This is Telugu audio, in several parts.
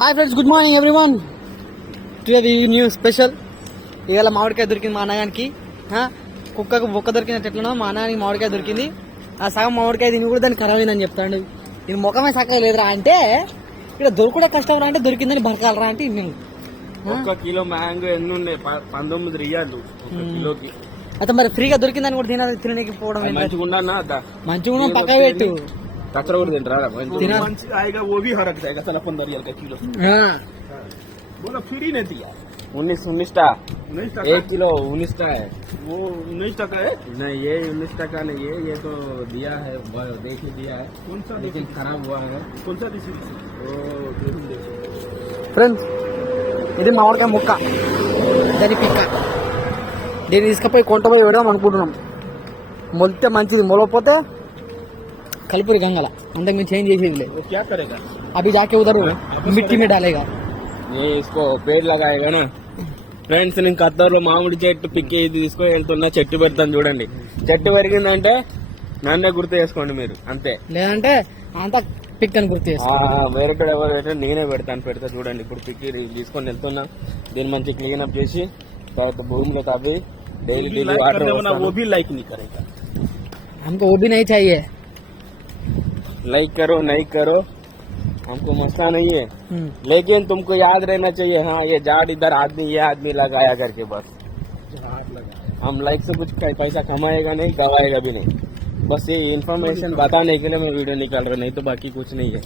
Hi friends, good morning everyone. Today new special. ఇవాళ మామిడికాయ దొరికింది మా అన్నగానికి. కుక్కకు బొక్క దొరికినట్టు ఎట్లనో మా అన్నగానికి మామిడికాయ దొరికింది. ఆ సగం మామిడికాయ తిని కూడా దాన్ని ఖరాబ్ అయిందని చెప్తాడు. ఇది ముఖమే సక్కగా లేదురా అంటే ఇక్కడ దొరకడే కష్టం రా అంటే దొరికిందని బతకాలరా అంటే నేను ఒక కిలో మ్యాంగో ఎన్ని ఉన్నాయి? 19 రియాలు కిలోకి. అయితే మరి ఫ్రీగా దొరికిందని కూడా తినడానికి పోవడం మంచిగా పక్క పెట్టు. कचरा और दिन रहा आएगा वो भी हरक जाएगा साला 15 रियल का किलो. बोला फ्री नहीं दिया 19 टा 1 किलो 19 टा है. वो 19 टका है नहीं, ये 19 टका नहीं है. ये तो दिया है, देख ही दिया है. कौन सा लेकिन खराब हुआ है. कौन सा ఫ్రెండ్స్, ఇది మామిడికాయ ముక్క, దాని పిక్క. దీన్ని తీసుకుపోయి కొంటపోయి పెడదాం అనుకుంటున్నాం. మొలితే మంచిది, మొలకపోతే कलपुरी गंगला अंदर में चेंज చేసేది. क्या करेगा अभी जाके उधर मिट्टी में डालेगा. ये इसको पेड़ लगाएगा ना. ఫ్రెండ్స్, నేను ఖత్తర్లో మామిడి చెట్టు పిక్కి తీసుకొని వెళ్తున్నా. చెట్టు పెడతాను చూడండి. చెట్టు పెరిగిందంటే నన్నే గుర్తు చేసుకోండి మీరు, అంతే. లేదంటే అంతా పిక్ అని గుర్తు చేసుకోండి. వేరే ఎవరు పెట్టే నేనే పెడతా చూడండి. ఇప్పుడు పిక్కి తీసుకొని వెళ్తున్నా. దీన్ని మంచి క్లీన్ అప్ చేసి తర్వాత భూమిలో తవ్వి డైలీ వాటర్. वो भी लाइक नहीं करेगा. हमको वो भी नहीं चाहिए. लाइक करो नहीं करो हमको मसला नहीं है, लेकिन तुमको याद रहना चाहिए. हाँ, ये जाड़ इधर आदमी, ये आदमी लगाया करके बस. हम लाइक से कुछ पैसा कमाएगा नहीं, गवाएगा भी नहीं. बस ये इन्फॉर्मेशन बताने के लिए मैं वीडियो निकाल रहा, नहीं तो बाकी कुछ नहीं है.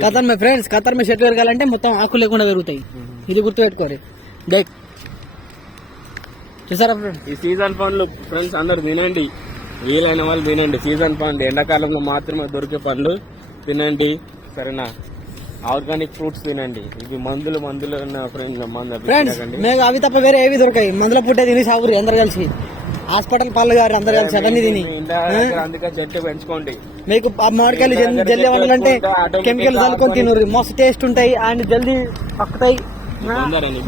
ఖతర్ में ఫ్రెండ్స్, ఖతర్ में చెట్లు పెరగాలంటే మొత్తం ఆకులు లేకుండా పెరుగుతాయి. ఇది గుర్తు పెట్టుకోరు. దేక్ చూసారా ఫ్రెండ్స్, ఈ సీజన్ పండ్లు ఫ్రెండ్స్ అందరు తినండి. వీలైన వాళ్ళు తినండి. సీజన్ పండు ఎండాకాలంలో మాత్రమే దొరికే పండ్లు తినండి, సరేనా? ఆర్గానిక్ ఫ్రూట్స్ తినండి. ఇవి మందులు ఫ్రెండ్స్, మేము అవి తప్ప వేరే ఏవి దొరకాయి. మందుల పుట్టే తిని సాగురు అందరు కలిసి. హాస్పిటల్ పళ్ళు గారు అందరు కలిసి అవన్నీ తిని. అందుకే చెట్టు పెంచుకోండి. మీకు మామిడికాయలు జల్దీ వండాలంటే కెమికల్ చల్లుకొని తినరు. మస్తు టేస్ట్ ఉంటాయి అండ్ జల్దీ పక్కుతాయి.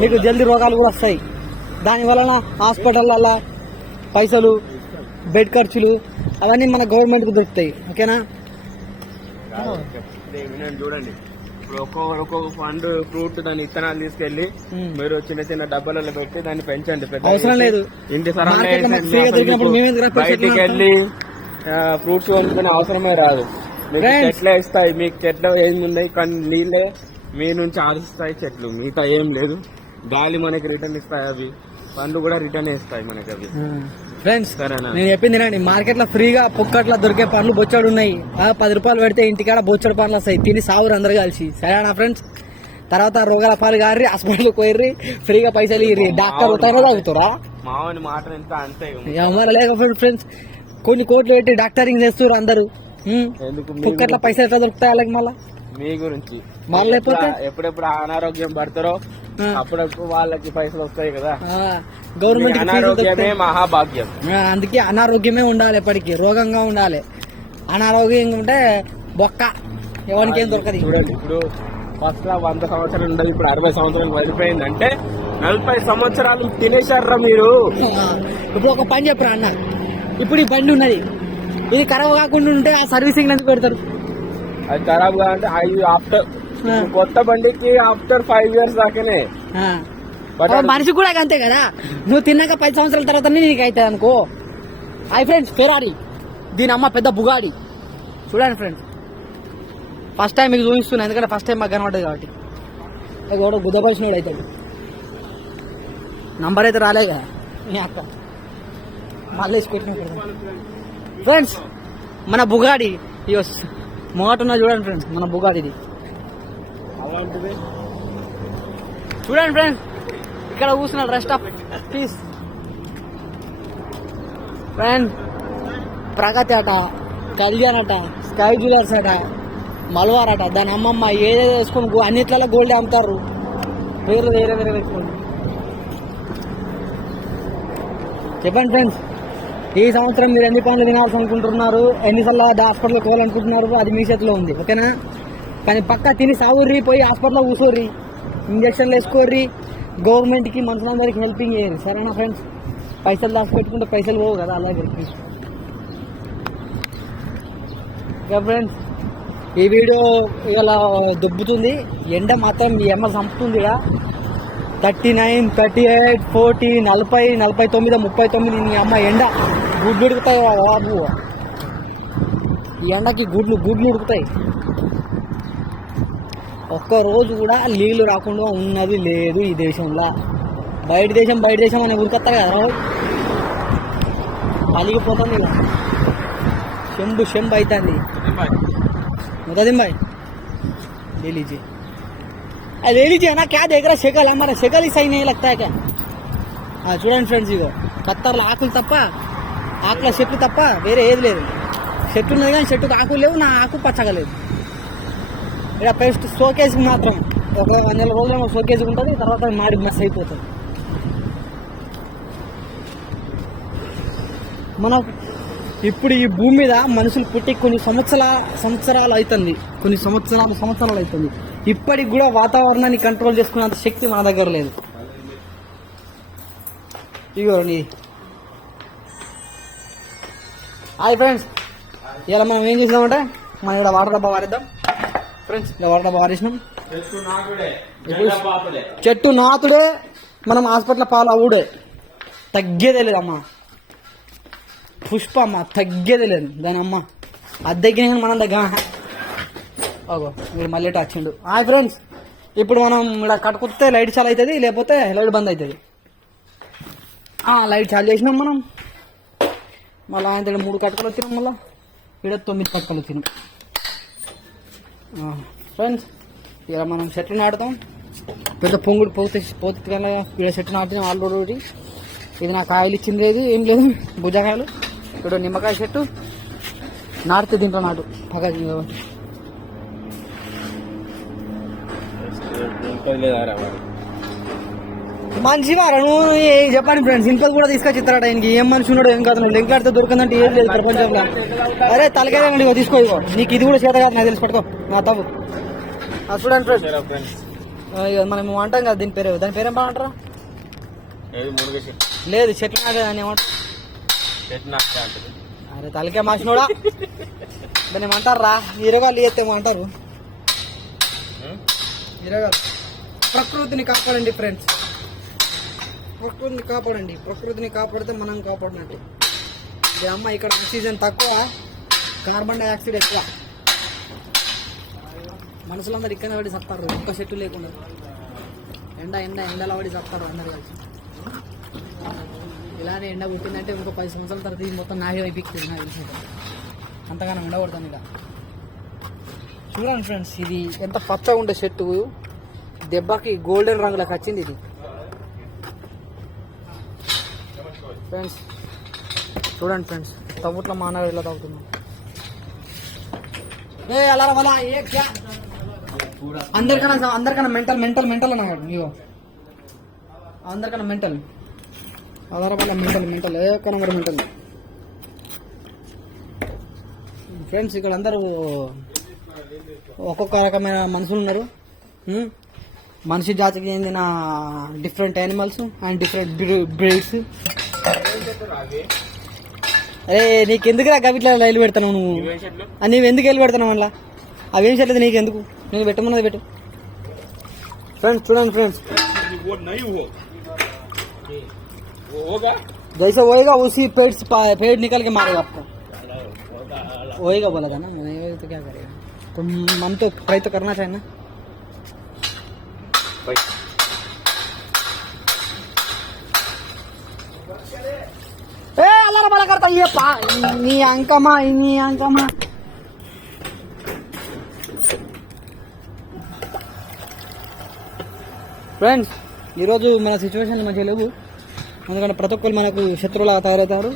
మీకు జల్దీ రోగాలు కూడా వస్తాయి. దాని వలన హాస్పిటల్ పైసలు, బెడ్ ఖర్చులు అవన్నీ మన గవర్నమెంట్ కు దొరుకుతాయి. ఓకేనా? చూడండి, ఇప్పుడు ఒక్కొక్క పండు ఫ్రూట్ దాని ఇత్తనాలు తీసుకెళ్లి మీరు చిన్న చిన్న డబ్బాలలో పెట్టి దాన్ని పెంచండి. అవసరం లేదు. ఇంటి బయటికి వెళ్ళి ఫ్రూట్స్ కొనుక్కునే అవసరమే రాదు. మీకు చెట్లే ఇస్తాయి. మీకు చెట్లు ఏమి ఉన్నాయి కానీ నీళ్ళే మీ నుంచి ఆశిస్తాయి చెట్లు. మిగతా ఏం లేదు. గాలి మనకి రిటర్న్ ఇస్తాయి, అవి పండ్లు కూడా రిటర్న్ ఇస్తాయి మనకి అవి. ఫ్రెండ్స్, నేను చెప్పింది రండి. మార్కెట్ లో ఫ్రీగా పొక్కట్లా దొరికే పండ్లు బొచ్చాడు ఉన్నాయి. 10 రూపాయలు పెడితే ఇంటికాడ బొచ్చడు పండ్లు వస్తాయి. తిని సాగురు అందరు కలిసి, సరేనా ఫ్రెండ్స్? తర్వాత రోగాల పాలు గారి హాస్పిటల్ పోయి ఫ్రీగా పైసలు ఇరి. డాక్టర్ ఉతారో తాగుతారా? మామూలు మాట అంతే లేకపోతే ఫ్రెండ్స్, కొన్ని కోట్లు పెట్టి డాక్టరింగ్ చేస్తారు అందరు. పొక్కట్ల పైసలు ఎట్లా దొరుకుతాయి వాళ్ళకి? మళ్ళీ మీ గురించి మళ్ళీ ఎప్పుడెప్పుడు అనారోగ్యం పడతారో అప్పుడప్పుడు వాళ్ళకి పైసలు వస్తాయి కదా. గవర్నమెంట్ అనారోగ్యమే మహాభాగ్యం. అందుకే అనారోగ్యమే ఉండాలి, ఎప్పటికీ రోగంగా ఉండాలి. అనారోగ్యంగా ఉంటే బొక్క ఎవరికి ఏం దొరకదు. చూడండి, ఇప్పుడు ఫస్ట్ 100 సంవత్సరాలు ఉండదు, ఇప్పుడు 60 సంవత్సరాలు పడిపోయింది. అంటే 40 సంవత్సరాలు తినేశారా మీరు? ఇప్పుడు ఒక పని చెప్పరా అన్న, ఇప్పుడు ఈ బండి ఉన్నది, ఇది ఖరాబ్ కాకుండా ఉంటే ఆ సర్వీసింగ్ ఎందుకు పెడతారు? అది ఖరాబ్ కాదంటే ఆఫ్టర్ కొత్త బండికి ఆఫ్టర్ 5 years దాకానే. మనిషి కూడా అంతే కదా. నువ్వు తిన్నాక 10 సంవత్సరాల తర్వాత నీకు అవుతుంది అనుకో. హాయ్ ఫ్రెండ్స్, ఫెరారీ, దీని అమ్మ పెద్ద బుగాడి. చూడండి ఫ్రెండ్స్, ఫస్ట్ టైం మీకు చూపిస్తున్నా, ఎందుకంటే ఫస్ట్ టైం మాకు కనబడ్డది కాబట్టి. కూడా గుద్దపరిచినోడు అవుతాడు. నంబర్ అయితే రాలే కదా నీ అక్క, మళ్ళీ వేసుకొచ్చిన ఫ్రెండ్స్. మన బుగాడి మొగటున్నా చూడండి ఫ్రెండ్స్, మన బుగాడిది చూడండి ఫ్రెండ్స్. ఇక్కడ కూర్చున్నాడు రెస్ట్ ఆఫ్ పీస్ ఫ్రెండ్. ప్రగతి అట, కళ్యాణ్ అట, స్కై జ్యువెలర్స్ అట, మల్వార్ అట, దాని అమ్మమ్మ ఏదేదో వేసుకొని అన్నిట్లలో గోల్డ్ అమ్ముతారు. పేర్లు వేరే వేరే వేసుకోండి. చెప్పండి ఫ్రెండ్స్, ఈ సంవత్సరం మీరు ఎన్ని పనులు తినాల్సి అనుకుంటున్నారు, ఎన్నిసార్లు హాస్పిటల్కి పోవాలనుకుంటున్నారు, అది మీ చేతిలో ఉంది. ఓకేనా? కానీ పక్కా తిని సాగుర్రి, పోయి హాస్పిటల్లో కూర్చోర్రి, ఇంజక్షన్లు వేసుకోర్రి, గవర్నమెంట్కి మనుషులందరికీ హెల్పింగ్ చేయండి, సరేనా ఫ్రెండ్స్? పైసలు దాచిపెట్టుకుంటే పైసలు పోవు కదా అలాగే. ఫ్రెండ్స్, ఈ వీడియో ఇలా దుబ్బుతుంది, ఎండ మాత్రం మీ అమ్మ చంపుతుంది. 39, 38, 40, 40, 49, 39 నీ అమ్మ ఎండ గుడ్లు ఉడుకుతాయి బాబు. ఈ ఎండకి గుడ్లు ఉడుకుతాయి. ఒక్కరోజు కూడా నీళ్లు రాకుండా ఉన్నది లేదు ఈ దేశంలో. బయట దేశం అని ఉరికొస్తారు కదా, పలిగిపోతుంది ఇక. శంభు అవుతుంది. बता भाई ले लीजिए, ले लीजिए ना. क्या देख रहा है शक्ल, हमारा शक्ल ही सही नहीं लगता है क्या? చూడండి ఫ్రెండ్స్, ఇగో కత్తర్లో ఆకులు తప్ప, ఆకుల చెట్లు తప్ప వేరే ఏది లేదు. చెట్టు ఉన్నది కానీ చెట్టుకు ఆకులు లేవు, నా ఆకు పచ్చగా లేదు. ఇక్కడ పెస్ట్ షోకేజ్కి మాత్రం ఒక 1 నెల రోజులు షోకేజ్కి ఉంటుంది, తర్వాత మాడి మెస్ అయిపోతుంది. మనం ఇప్పుడు ఈ భూమి మీద మనుషులు పుట్టి కొన్ని సంవత్సరాలు అవుతుంది, కొన్ని సంవత్సరాలు అవుతుంది. ఇప్పటికి కూడా వాతావరణాన్ని కంట్రోల్ చేసుకునేంత శక్తి మన దగ్గర లేదు. ఇగోండి. హాయ్ ఫ్రెండ్స్, ఇలా మనం ఏం చేసామంటే మనం ఇక్కడ వాటర్ డబ్బా వారేద్దాం ఫ్రెండ్స్. ఇలా వాటర్ డబ్బా వారేసినాం. చెట్టు నాతుడే, మనం హాస్పిటల్ పాలు అవుడే, తగ్గేదే లేదమ్మా. పుష్ప అమ్మ తగ్గేదే లేదు దాని అమ్మ. అద్దెకి మనం దగ్గర ఓగో మీరు మళ్ళీ వచ్చిండు. హాయ్ ఫ్రెండ్స్, ఇప్పుడు మనం ఇక్కడ కట్టుకొస్తే లైట్ చాలు అవుతుంది, లేకపోతే లైట్ బంద్ అవుతుంది. లైట్ చాలు చేసినాం మనం. మళ్ళీ ఆయన 3 కట్టుకలు వచ్చినాం, మళ్ళీ ఇక్కడ 9 కట్టుకలు వచ్చినాం ఫ్రెండ్స్. ఇలా మనం చెట్లు నాటుతాం. పెద్ద పొంగుడు పోతే కన్నా ఇక్కడ చెట్టు నాటుతాం ఆల్రెడీ. ఇది నా కాయలు ఇచ్చింది లేదు, ఏం లేదు, భుజకాయలు. ఇక్కడ నిమ్మకాయ చెట్టు నాటితే దీంట్లో నాటు పక్క మంచి వారా నువ్వు. చెప్పండి ఫ్రెండ్స్, ఇంట్లో కూడా తీసుకొచ్చి ఇస్తారట ఆయనకి. ఏం మనిషి ఉన్నాడు ఏం కాదు. నువ్వు లింక్ ఆడితే దొరకందంటే ఏం లేదు ప్రపంచంలో. అరే తలకేదండి, తీసుకో. ఇగో నీకు ఇది కూడా చేత కాదు, నాకు తెలిసి పట్టుకో నా తప్పు. చూడండి ఫ్రెండ్స్, మనం అంటాం కదా దాని పేరేం బాగా అంటారా? లేదు చెట్లు నాటే అని ఏమంటారు? అరే తలకే మాసినోడా, దాన్ని ఏమంటారా? ఇరగాలు ఎత్తేమంటారు. ఇరగాలు. ప్రకృతిని కాపాడండి ఫ్రెండ్స్, ప్రకృతిని కాపాడితే మనం కాపాడినట్టు. ఈ అమ్మ ఇక్కడ ఆక్సిజన్ తక్కువ, కార్బన్ డైఆక్సైడ్ ఎక్కువ. మనుషులందరూ ఇక్కడ పడి చస్తారు, ఒక్క చెట్టు లేకుండా. ఎండలో పడి చస్తారు అందరు కలిసి. ఇలానే ఎండ పుట్టిందంటే ఇంకో 10 సంవత్సరాల తర్వాత ఇది మొత్తం నాగే అయిపోయింది నాకు తెలిసి. అంతగానో ఎండ కొడతాను ఇలా. చూడండి ఫ్రెండ్స్, ఇది ఎంత పచ్చగా ఉండే చెట్టు, దెబ్బకి గోల్డెన్ రంగులకు వచ్చింది ఇది ఫ్రెండ్స్. చూడండి ఫ్రెండ్స్, తవ్వుట్లో మానవ ఇలా తాగుతున్నాం. అందరికన్నా మెంటల్ అన్నాడు. ఇగో అందరికన్నా మెంటల్, ఆధారపడ మెంటల్ ఏక నెంబర్ మెంటల్ ఫ్రెండ్స్. ఇక్కడ అందరూ ఒక్కొక్క రకమైన మనుషులు ఉన్నారు. మనిషి జాతికి చెందిన different animals and different breeds. అరే నీకెందుకురా గవిట్లా రైలు పెడతాను నువ్వు? నీవు ఎందుకు వెళ్ళి పెడతావు అలా? అవేం చేయలేదు నీకెందుకు? నేను పెట్టమన్నది పెట్టు ఫ్రెండ్స్. చూడండి ఫ్రెండ్స్, जैसे होएगा उसी पेड़ निकल के मारेगा आपको. होएगा बोला था ना, तो क्या करेगा? तो हम तो ट्राई तो करना चाहिए ना. अल्लाह बड़ा करता ये नी अंकमा ఫ్రెండ్స్. ఈరోజు మన సిచ్యువేషన్ మంచిగా లేవు, ఎందుకంటే ప్రతి ఒక్కరు మనకు శత్రువులా తయారవుతారు.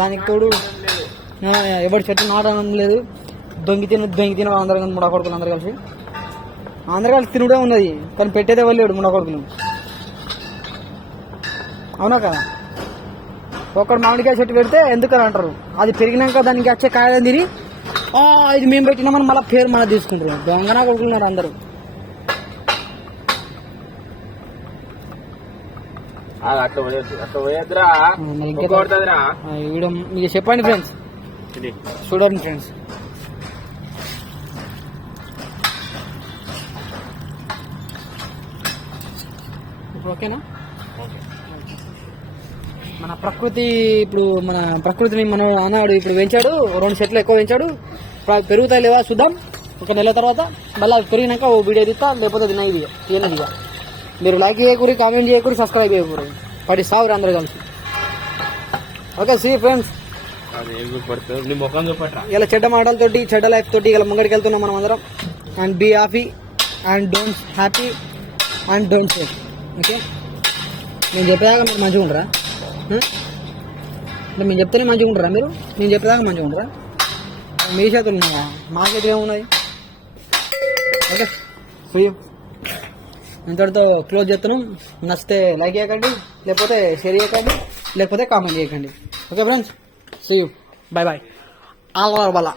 దానికి తోడు ఎవరి చెట్టు నాటడం లేదు, దొంగి తిన అందరు ముడకొడుకులు అందరు కలిసి తినుడే ఉన్నది, కానీ పెట్టేదే వెళ్ళాడు ముడకొడుకులు. అవునా కదా? ఒక్కడు మామిడికాయ చెట్టు పెడితే ఎందుకని అంటారు, అది పెరిగినాక దానికి వచ్చే కాయలని తిని ఇది మేము పెట్టినామని మళ్ళీ పేరు మన తీసుకుంటారు. దొంగనా కొడుకున్నారు అందరూ. మీకు చెప్పండి ఫ్రెండ్స్. చూడండి ఫ్రెండ్స్, ఓకేనా? ఓకే. మన ప్రకృతి ఇప్పుడు మన ప్రకృతిని మనం అన్నాడు ఇప్పుడు పెంచాడు, 2 చెట్లు ఎక్కువ పెంచాడు, పెరుగుతాయి లేవా చూద్దాం. 1 నెల తర్వాత మళ్ళీ అవి పెరిగినాక ఓ వీడియో తీస్తా, లేకపోతే అది నైది తీయనదిగా. మీరు లైక్ చేయకూరి, కామెంట్ చేయకూరి, సబ్స్క్రైబ్ చేయకూరి, పడి సాగురు అందరూ కలిసి. ఓకే సీ ఫ్రెండ్స్, అది ఏం చూపడుతుంది నీ ముఖం చూపట్రా. ఇలా చెడ్డ మాటలతోటి చెడ్డ లైఫ్ తోటి ఇలా ముంగడికి వెళ్తున్నాం మనం అందరం. And be happy and don't happy and don't safe. Okay, నేను చెప్పేదాకా మీరు మంచిగా ఉండరా? అంటే మేము చెప్తేనే మంచిగా ఉంటారా మీరు? నేను చెప్పేదాకా మంచిగా ఉంటారా? మీ చేతులు ఉన్నాయా? మా చేతులు ఏమున్నాయి? ఓకే, ఇంతటితో క్లోజ్ చేస్తున్నాం. నచ్చితే లైక్ చేయకండి, లేకపోతే షేర్ చేయకండి, లేకపోతే కామెంట్ చేయకండి. Okay friends, see you, bye bye. All over Bala.